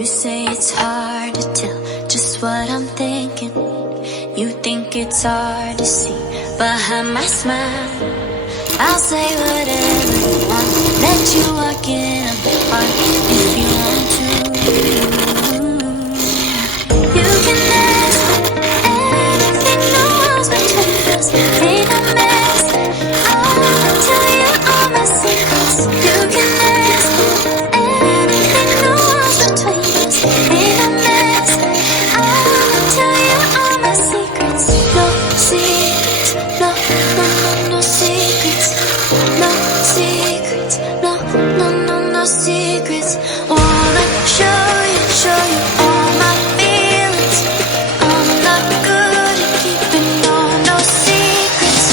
You say it's hard to tell just what I'm thinking. You think it's hard to see behind my smile. I'll say whatever you want, let you walk in on my heart if you want to. You can ask anything, no one's between us. Ain't a mess, I'll tell you all my secrets. You can ask anything, no one's between us. Ain't a mess, I'll tell you all my secrets. No secrets, no, no, no, no secrets. No secrets, no, no, no, no secrets. Wanna show you all my feelings. I'm not good at keeping no secrets.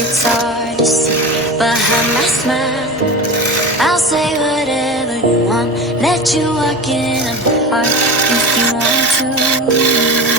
It's hard to see behind my smile. I'll say whatever you want, let you walk in on my heart if you want to.